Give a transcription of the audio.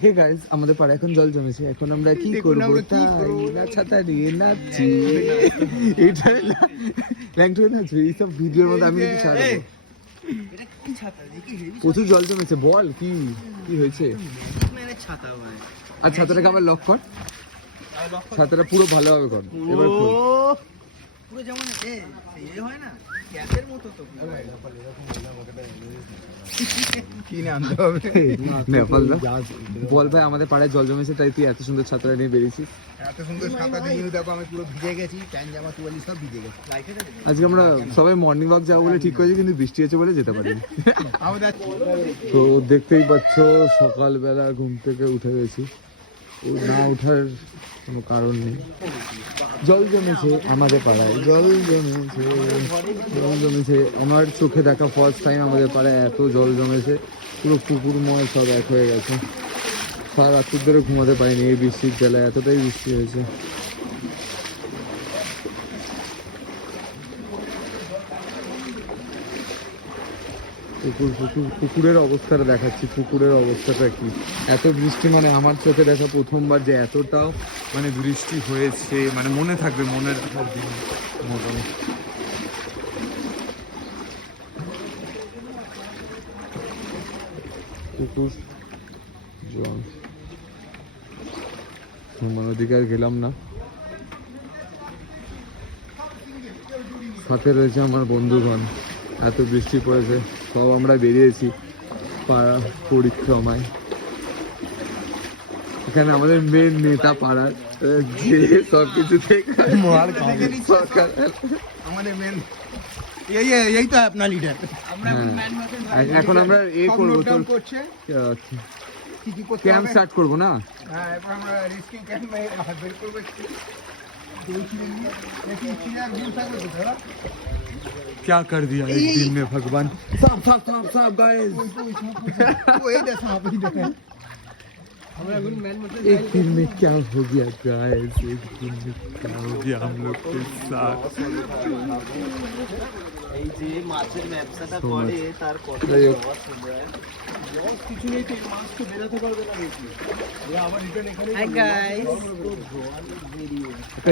Hey guys, আমাদের পাড়ায় এখন জল জমেছে। এখন আমরা কি করব? ছাতা নিয়ে নাচছি। এটা ল্যাংটো নাচছি। এই সব ভিডিওর মধ্যে আমি কিছু ছাড়বো। এটা কি ছাতা? দেখি হেভি প্রচুর জল জমেছে। বল কি কি হয়েছে? মানে ছাতা ভাই। আর ছাতাটাকে আবার লক কর। ছাতাটা পুরো ভালোভাবে কর। এবার খোল। পুরো যেমন এ হয় না, ক্যাপের মতো তো। কি আনতে হবে? নেপাল দা বল ভাই, আমাদের পাড়ায় জল জমেছে, তাই তুই এত সুন্দর ছাতাটা নিয়ে বেরিয়েছিস। এত সুন্দর ছাতা দিয়ে দেখো আমি পুরো ভিজে গেছি, প্যান্ট জামা তুয়ালি সব ভিজে গেছে। আজকে আমরা সবাই মর্নিং ওয়াক যাবো বলে ঠিক করেছি, কিন্তু বৃষ্টি হচ্ছে বলে যেতে পারিনি। আমাদের তো দেখতেই পাচ্ছ সকালবেলা ঘুম থেকে উঠে গেছি। ও না ওঠার কোনো কারণ নেই। জল জমেছে আমাদের পাড়ায়, জল জমেছে। আমার চোখে দেখা ফার্স্ট টাইম আমাদের পাড়ায় এত জল জমেছে। পুরো পুকুরময় সব এক হয়ে গেছে। সারা রাত্রি ধরে ঘুমাতে পারিনি এই বৃষ্টির জেলায়, এতটাই বৃষ্টি হয়েছে। পুকুরের অবস্থাটা দেখাচ্ছি। পুকুরের অবস্থাটা কি, এত বৃষ্টি মানে আমার চোখে দেখা প্রথমবার যে এতটাও মানে বৃষ্টি হয়েছে, মানে মনে থাকবে, মনে রাখার দিন মতন। পুকুর জল ওদিকে আর গেলাম না। সাথে রয়েছে আমার বন্ধুগণ। এত বৃষ্টি পড়েছে, সব আমরা বেরিয়েছি পাড়া পরিক্রমায়। এখানে আমাদের মেন নেতা পাড়ার, যে সবকিছুতে আমাদের মেন এই তো আপনার লিডার। এখন আমরা এ করবো, তোর করছে কি কি করতে ক্যাম্প হবে? স্টার্ট করবো না? হ্যাঁ, এরপর আমরা রেস্কিউ ক্যাম্প বের করবো। क्या कर दिया एक दिन में भगवान। साफ साफ साफ साफ गाइस, एक दिन में क्या हो गया गाइस, एक दिन में क्या हो गया हम लोग के साथ। এই যে মাছের ব্যবসাটা করে তার কত যাই হোক। লস হয়ে যায়। কিছু নেই তো, মাছ তো বেরোতে পারবে না বেশি। আবার রিটার্ন এখানে হাই গাইস।